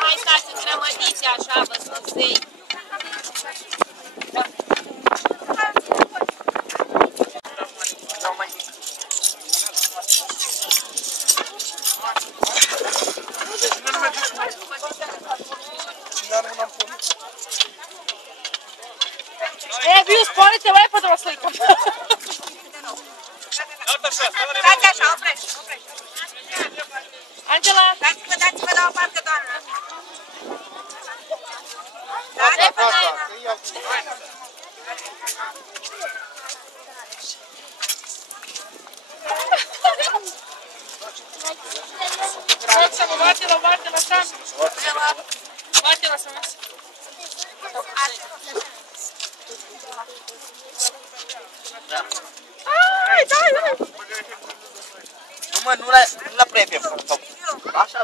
Mai stați în grămădițe așa, vă sfârșei. Viu, spalite lepo da vas slikam. Stați așa, oprește. Anđela. Dați-vă la o parte, doamnă. Kako sam uvatila sam. Uvatila sam vas. Ai, dai. Nu mă, nu la prepie. Așa.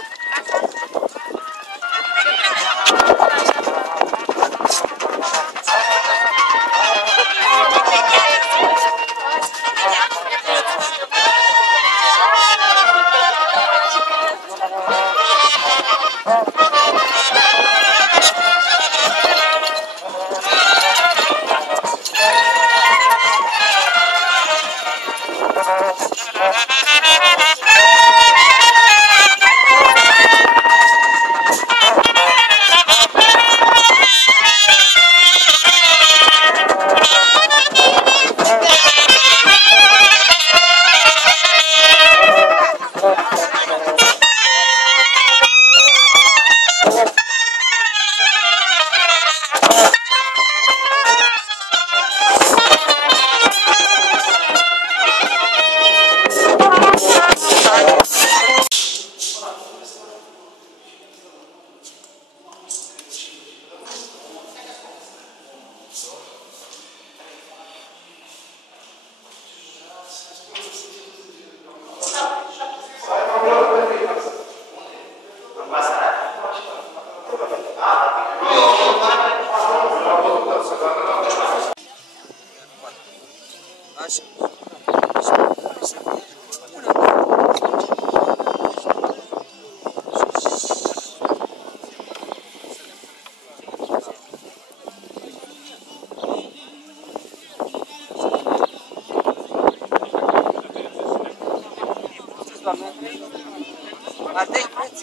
Andrei, preț.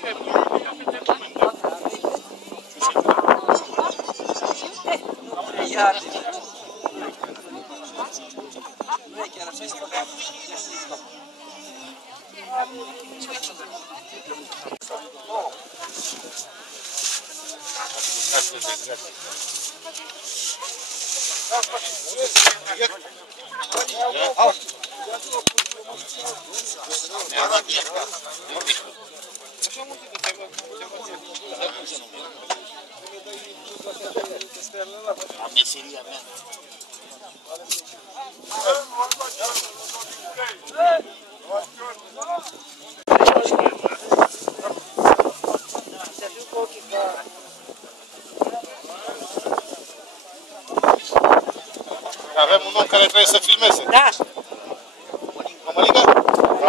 Iar. Nu e chiar așa, este stop. Ești stop. A meseria mea. Avem un om care trebuie să filmeze. Da. Mămăligă? Da.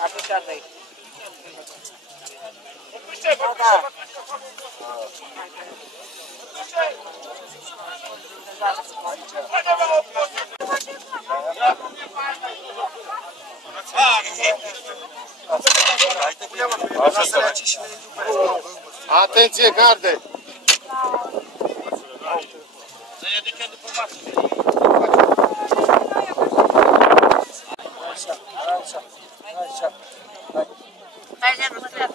Atunci asta e. Atenție, garde! Să ne ducem după masă. Hai, Nelu, stai.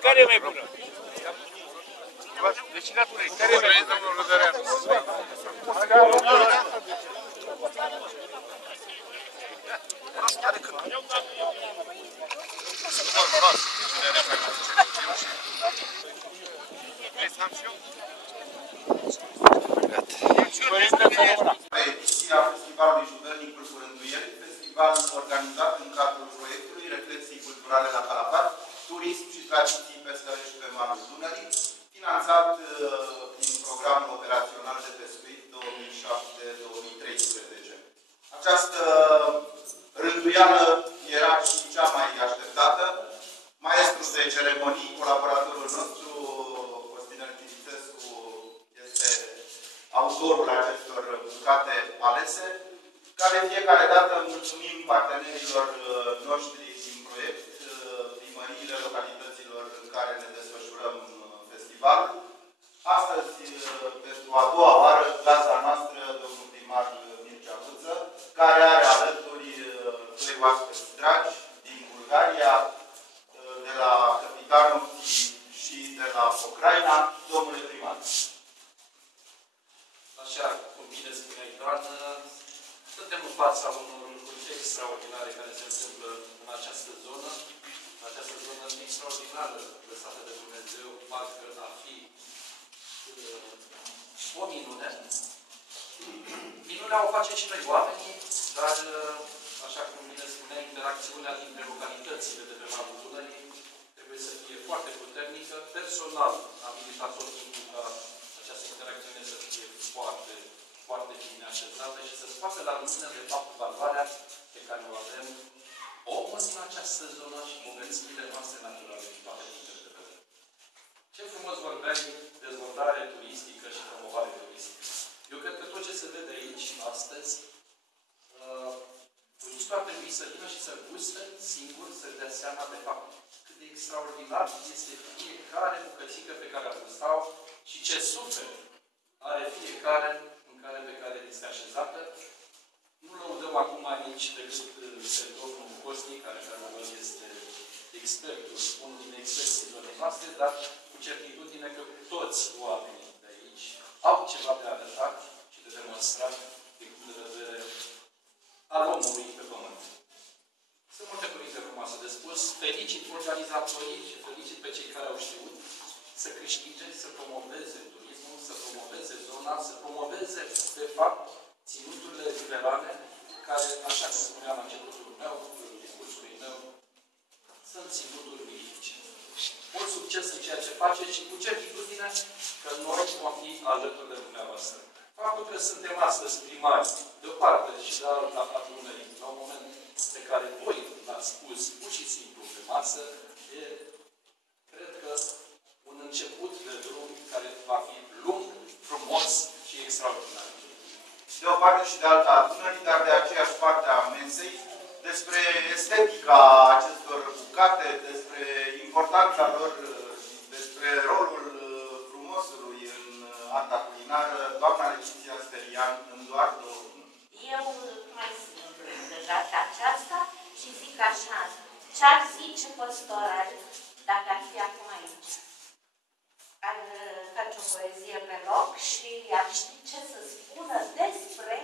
Care e mai bună? Vecinătule, care e mai bună? Domnul Rădăreanu. Ediția Festivalului Juvelnicul cu Rânduieli, festival organizat în cadrul proiectului Reflexii Culturale la Calafat, Turism și Tradiții Pescărești pe malul Dunării, finanțat din Programul Operațional de Pescuit 2007-2013. Această rânduială era și cea mai așteptată. Maestrul de ceremonii, colaboratorul nostru, Costin Chirițescu, este autorul acestor bucate alese, care fiecare dată mulțumim partenerilor noștri din proiect, primăriile localităților în care ne desfășurăm festivalul. Astăzi, pentru a doua oară, gazda noastră, domnul primar Mircea Buță, care are alături doi oaspeți dragi din Bulgaria, de la Capitanovci și de la Ucraina, domnule primar. Așa cum bine spuneai, doamnă, suntem în fața unor lucruri extraordinare care se întâmplă în această zonă extraordinară lăsată de Dumnezeu, parcă a fi o minune. Minunea o face și noi oamenii, dar, așa cum bine spuneai, interacțiunea dintre localitățile de pe malul Dunării trebuie să fie foarte puternică. Personal am militat tot timpul ca această interacțiune să fie foarte, foarte bine așezată și să scoată la lumină, de fapt, valoarea pe care o avem omul din această zonă și bogățiile noastre naturale din toate punctele de vedere. Ce frumos vorbeai, dezvoltare turistică și promovare turistică. Eu cred că tot ce se vede aici, astăzi, turistul ar trebui să vină și să guste singur, să dea seama de fapt cât de extraordinar este fiecare bucățică pe care a gustat și ce suflet are fiecare mâncare pe care este așezată. Nu lăudăm acum aici decât pe domnul Cosnic, care este expertul, unul din experții zonei noastre, dar cu certitudine că toți oamenii de aici au ceva de arătat faceți și cu certitudine că noi vom fi alături de dumneavoastră. Faptul că suntem astăzi primari, de o parte și de alta a Dunării, la un moment pe care voi l-ați pus pur și simplu pe masă, e, cred că, un început de drum care va fi lung, frumos și extraordinar. De o parte și de alta a Dunării, dar de aceeași parte a mesei, despre estetica acestor bucate, despre importanța lor, despre rolul frumosului în arta culinară, doamna Letiția Sterian, în doar 2 minute. Eu mai simplu de data aceasta și zic așa, ce-ar zice Păstorel dacă ar fi acum aici? Ar face o poezie pe loc și ar ști ce să spună despre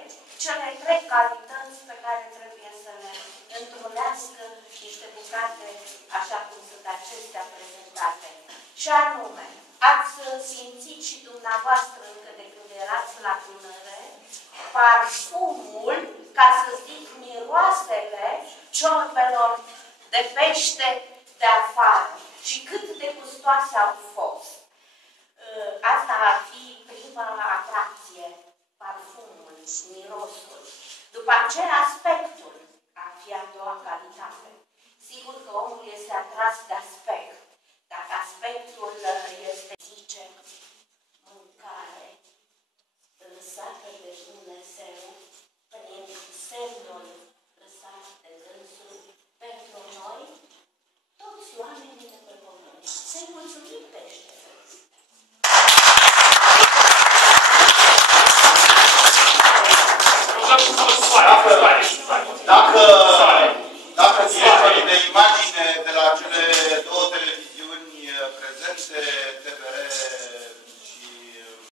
cele 3 calități pe care trebuie să le întrunească niște bucate așa cum sunt acestea prezentate. Și anume, ați simțit și dumneavoastră încă de când erați la Dunăre, parfumul, ca să zic, miroasele ciorbelor de pește de afară și cât de gustoase au fost. Asta ar fi prima atracție, parfumul, mirosul. După aceea, aspectul ar fi a doua calitate. Sigur că